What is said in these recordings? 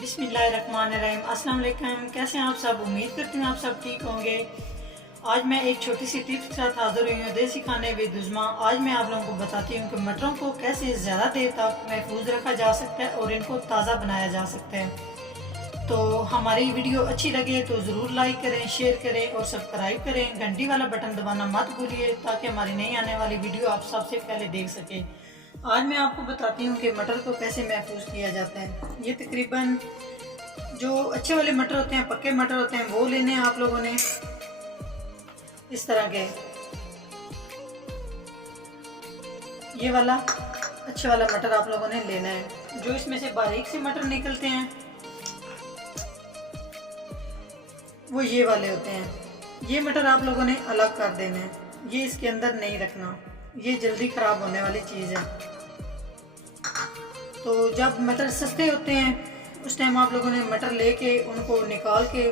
बिस्मिल्लाहिर्रहमानिर्रहीम। अस्सलाम वालेकुम। कैसे हैं आप सब? उम्मीद करती हूँ आप सब ठीक होंगे। आज मैं एक छोटी सी टिप के साथ हाजिर हुई हूँ, देसी खाने विद उज़्मा। आज मैं आप लोगों को बताती हूँ कि मटरों को कैसे ज़्यादा देर तक महफूज रखा जा सकता है और इनको ताज़ा बनाया जा सकता है। तो हमारी वीडियो अच्छी लगे तो ज़रूर लाइक करें, शेयर करें और सब्सक्राइब करें। घंटी वाला बटन दबाना मत भूलिए ताकि हमारी नई आने वाली वीडियो आप सबसे पहले देख सकें। आज मैं आपको बताती हूँ कि मटर को कैसे महफूज किया जाता है। ये तकरीबन जो अच्छे वाले मटर होते हैं, पक्के मटर होते हैं, वो लेने हैं आप लोगों ने। इस तरह के ये वाला अच्छे वाला मटर आप लोगों ने लेना है। जो इसमें से बारीक से मटर निकलते हैं वो ये वाले होते हैं। ये मटर आप लोगों ने अलग कर देने हैं, ये इसके अंदर नहीं रखना, ये जल्दी ख़राब होने वाली चीज़ है। तो जब मटर सस्ते होते हैं उस टाइम आप लोगों ने मटर लेके उनको निकाल के,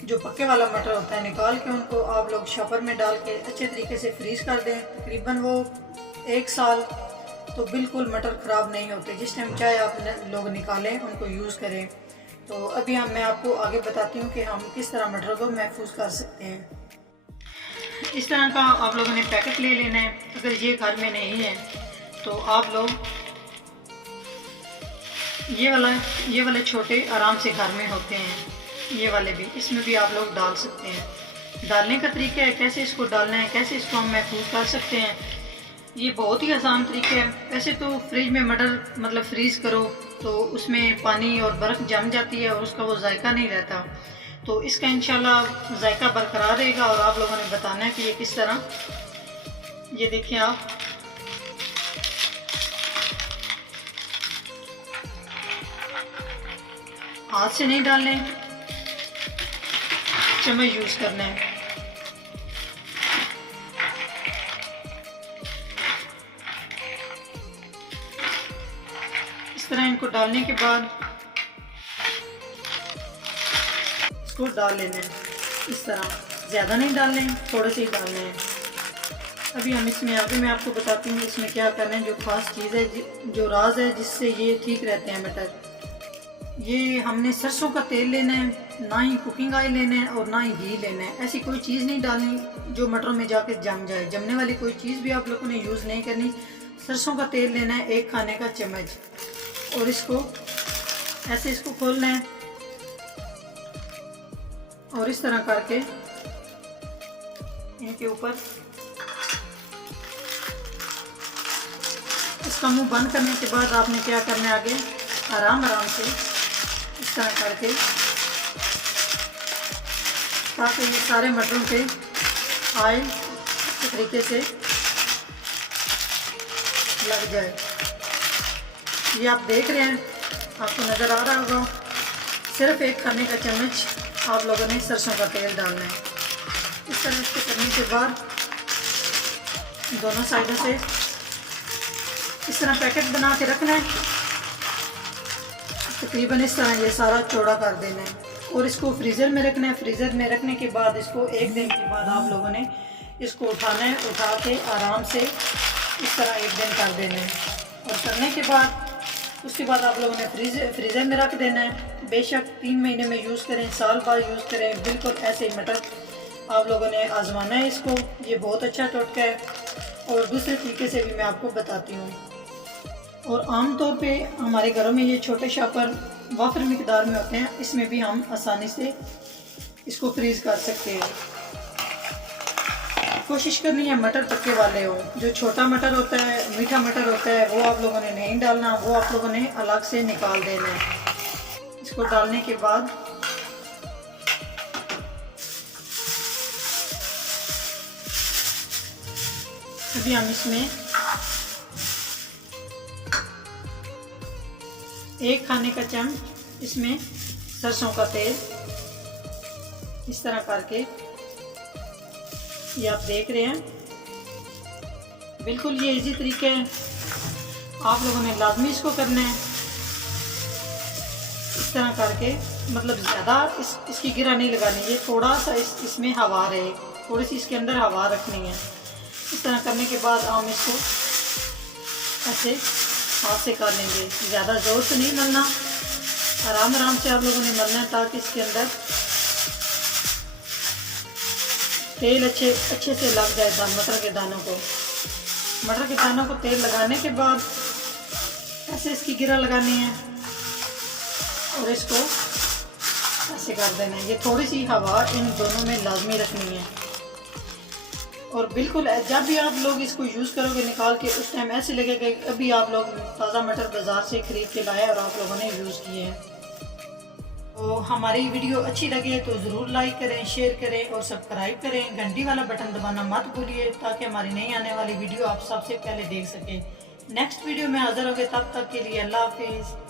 जो पक्के वाला मटर होता है, निकाल के उनको आप लोग शॉपर में डाल के अच्छे तरीके से फ्रीज़ कर दें। तकरीबन वो 1 साल तो बिल्कुल मटर ख़राब नहीं होते। जिस टाइम चाहे आप लोग निकालें उनको यूज़ करें। तो अभी मैं आपको आगे बताती हूँ कि हम किस तरह मटर को महफूज कर सकते हैं। इस तरह का आप लोगों ने पैकेट ले लेना है। अगर ये घर में नहीं है तो आप लोग ये वाले छोटे आराम से घर में होते हैं, ये वाले भी, इसमें भी आप लोग डाल सकते हैं। डालने का तरीका है, कैसे इसको डालना है, कैसे इसको हम महफूज कर सकते हैं, ये बहुत ही आसान तरीका है। वैसे तो फ्रिज में मटर फ्रीज़ करो तो उसमें पानी और बर्फ़ जम जाती है और उसका वो जायका नहीं रहता। तो इसका इंशाल्लाह जायका बरकरार रहेगा और आप लोगों ने बताना है कि ये किस तरह। ये देखिए, आप हाथ से नहीं डालने, चम्मच यूज़ करना है। इस तरह इनको डालने के बाद इसको डाल लेना है। इस तरह ज़्यादा नहीं डालने, थोड़े से ही डालने हैं। अभी हम इसमें आगे मैं आपको बताती हूँ इसमें क्या करना है। जो खास चीज़ है, जो राज है जिससे ये ठीक रहते हैं मटर, ये हमने सरसों का तेल लेना है, ना ही कुकिंग ऑयल लेना है और ना ही घी लेना है। ऐसी कोई चीज़ नहीं डालनी जो मटरों में जाके जम जाए। जमने वाली कोई चीज़ भी आप लोगों ने यूज़ नहीं करनी। सरसों का तेल लेना है 1 खाने का चम्मच और इसको ऐसे इसको खोलना है और इस तरह करके इनके ऊपर इसका मुंह बंद करने के बाद आपने क्या करना है, आगे आराम से इस तरह करके, ताकि ये सारे मटरों पे ऑयल अच्छे तरीके से लग जाए। ये आप देख रहे हैं, आपको नज़र आ रहा होगा। सिर्फ 1 खाने का चम्मच आप लोगों ने सरसों का तेल डालना है। इस तरह से करने के बाद दोनों साइडों से इस तरह पैकेट बना के रखना है। तकरीबन इस तरह ये सारा चौड़ा कर देना है और इसको फ्रीज़र में रखना है। फ्रीज़र में रखने के बाद इसको 1 दिन के बाद आप लोगों ने इसको उठाना है। उठा के आराम से इस तरह 1 दिन कर देना है और करने के बाद उसके बाद आप लोगों ने फ्रीज़र में रख देना है। बेशक 3 महीने में यूज़ करें, साल बाद यूज़ करें, बिल्कुल ऐसे ही मटर आप लोगों ने आजमाना है इसको। ये बहुत अच्छा टोटका है और दूसरे तरीके से भी मैं आपको बताती हूँ। और आम तौर पे हमारे घरों में ये छोटे शॉपर वाफर मिकदार में होते हैं, इसमें भी हम आसानी से इसको फ्रीज़ कर सकते हैं। कोशिश करनी है मटर पक्के वाले हो। जो छोटा मटर होता है, मीठा मटर होता है, वो आप लोगों ने नहीं डालना, वो आप लोगों ने अलग से निकाल देना है। इसको डालने के बाद अभी हम इसमें 1 खाने का चम्मच इसमें सरसों का तेल इस तरह करके, ये आप देख रहे हैं, बिल्कुल ये इजी तरीके है। आप लोगों ने लाजमी इसको करना है। इस तरह करके ज़्यादा इसकी गिरा नहीं लगानी, ये थोड़ा सा इसमें हवा रहे, थोड़ी सी इसके अंदर हवा रखनी है। इस तरह करने के बाद हम इसको ऐसे हाथ से कर लेंगे, ज़्यादा ज़ोर से नहीं मलना, आराम आराम से आप लोगों ने मलना है ताकि इसके अंदर तेल अच्छे से लग जाए मटर के दानों को। मटर के दानों को तेल लगाने के बाद ऐसे इसकी गिरा लगानी है और इसको ऐसे कर देना है। ये थोड़ी सी हवा इन दोनों में लाजमी रखनी है। और बिल्कुल जब भी आप लोग इसको यूज़ करोगे निकाल के, उस टाइम ऐसे लगेगा कि अभी आप लोग ताज़ा मटर बाज़ार से ख़रीद के लाए और आप लोगों ने यूज़ किए हैं। तो हमारी वीडियो अच्छी लगे तो ज़रूर लाइक करें, शेयर करें और सब्सक्राइब करें। घंटी वाला बटन दबाना मत भूलिए ताकि हमारी नई आने वाली वीडियो आप सबसे पहले देख सकें। नेक्स्ट वीडियो में हाज़िर होंगे, तब तक के लिए अल्लाह हाफिज़।